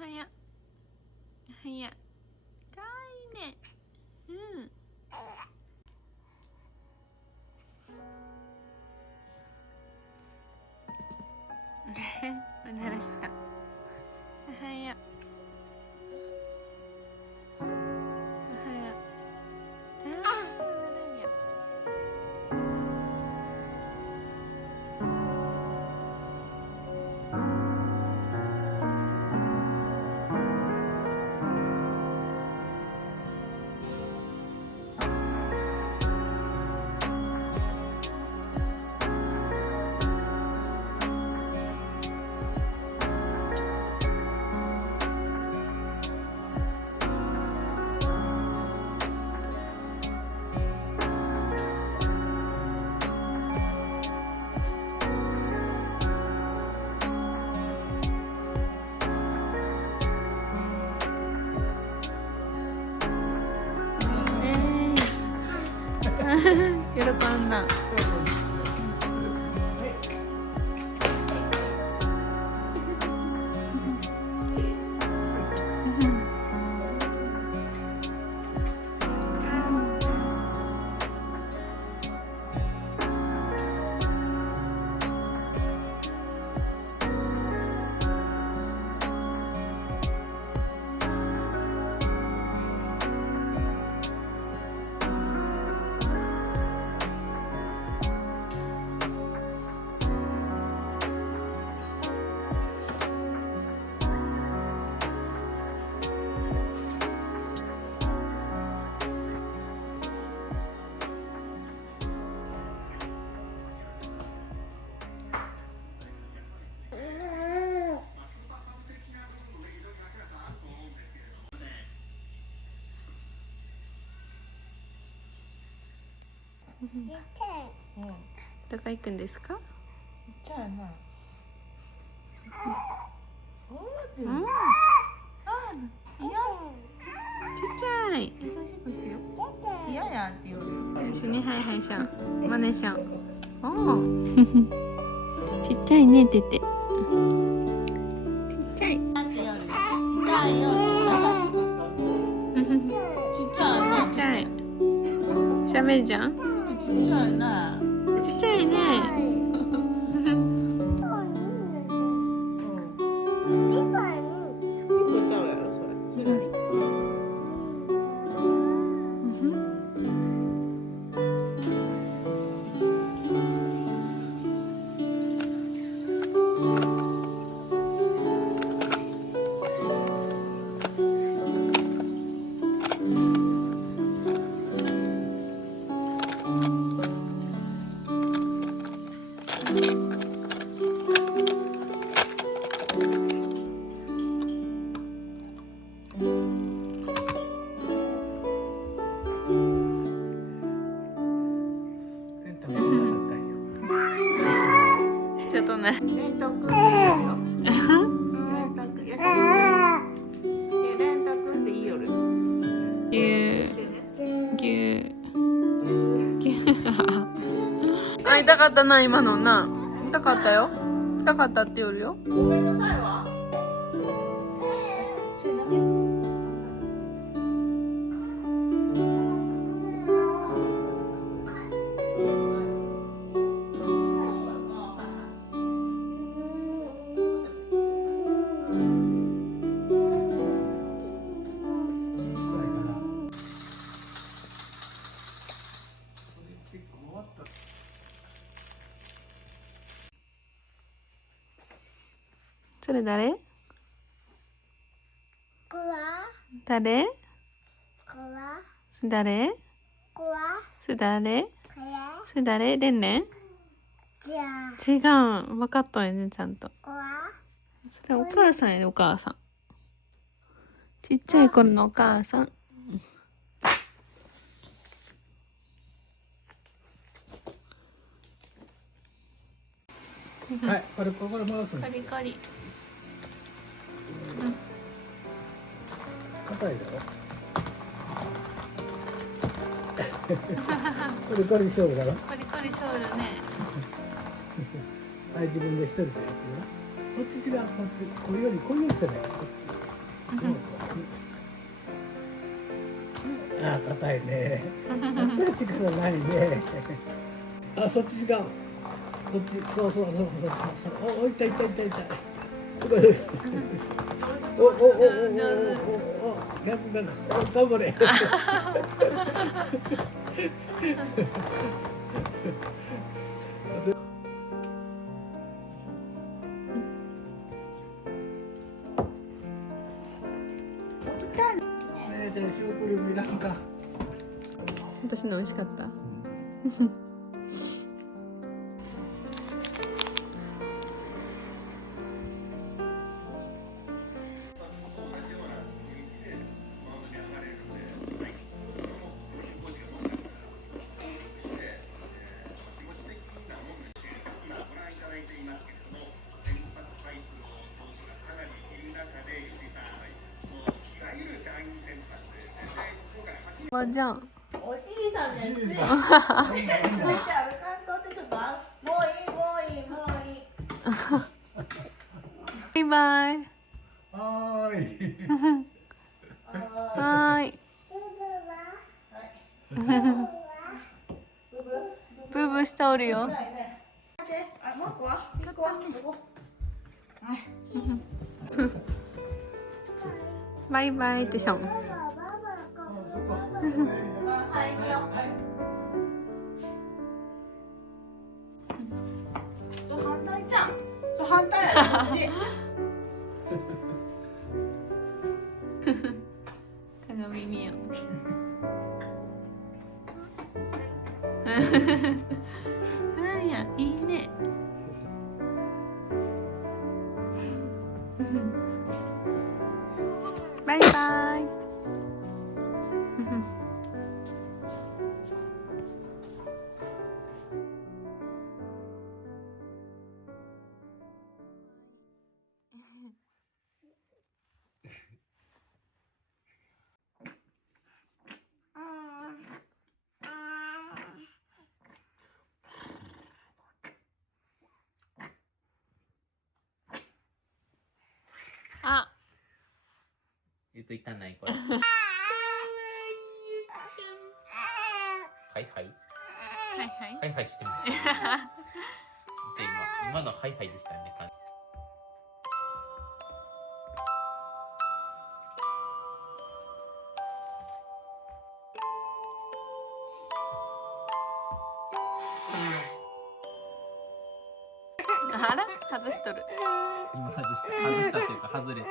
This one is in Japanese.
はやはやかわいいね。おならした。おはよう。おはよう。笑いや。喜んだ。どこ行くんですか？じゃあな。ちっちゃい。いややって言うよ。私ね、はいはいしょ。マネしょ。おお。ちっちゃいね、てて。ちっちゃい。痛いよ。ちっちゃいね。ちっちゃい。喋るじゃん。ちっちゃいな。ちっちゃいね。ちょっとね。レント君って言うよ。レント君優しく。レント君って言いよる。ぎゅーぎゅーぎゅー。あ、痛かったな今のな。痛かったよ。痛かったって言うよ。ごめんなさいわ。それ誰？誰？誰？それ誰？それ誰？レンレン？違う。分かったよね、ちゃんと。それお母さんやで、お母さん。ちっちゃい頃のお母さん。はい、これ回すの。カリカリ。硬いだろ。コリコリ勝負だろ。コリコリ勝負ね。はい、自分で一人でやってな。こっち違う、こっち。これよりしてない。こっち。硬いね。やっぱり力ないね。あ、そっち違う。こっち、そうそうそうそうそう。お、いたいたいたいた。すごい。お、逆、頑張れ。ねえ、じゃあシュークリームいらんか。私の美味しかった。じゃん。おじいさんね、ついて歩かんとってちょっともういい。バイバイ。はーい。はーい。ブーブーしておるよ。あ、もう一個は？一個は？はい。バイバイってション。はい、行くよ。そう反対じゃん。そう反対やこっち。鏡見よう。あや、いいね。バイバイ。あ、言うといたないこれ。はいはい。はいはい。はいはいしてました、ね。じゃあ今のはいはいでしたね。あら、外しとる。今外したっていうか外れ。